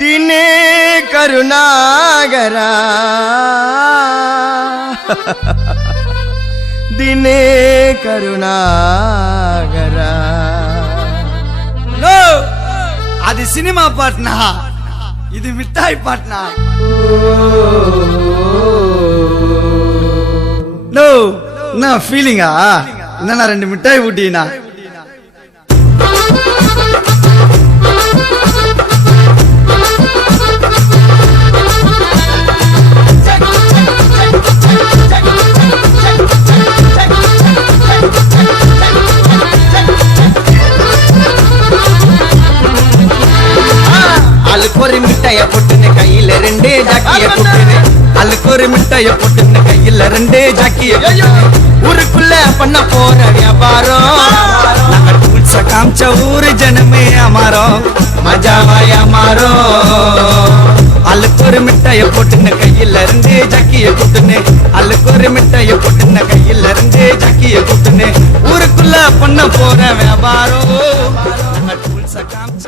दिने करुणागरा दिने करुणागरा नो అది సినిమా పాటనా ఇది మిఠాయి పాటనా నో నా ఫీలింగా నా రెండు మిఠాయి ఊటీనా अलकोरी मिठाई पोट्टिन कईल रेंडे जाकिय कुट्टिन अलकोरी मिठाई पोट्टिन कईल रेंडे जाकिय ஊருக்குள்ள பண்ண போற வியாபாரம் நம்ம டூல்ஸ் காமிச்ச ஊர் ஜனமே அமாரோ மஜாவாய் அமாரோ अलकोरी मिठाई पोट्टिन कईल रेंडे जाकिय कुट्टिन अलकोरी मिठाई पोट्टिन कईल रेंडे जाकिय कुट्टिन ஊருக்குள்ள பண்ண போற வியாபாரம் நம்ம டூல்ஸ் காமிச்ச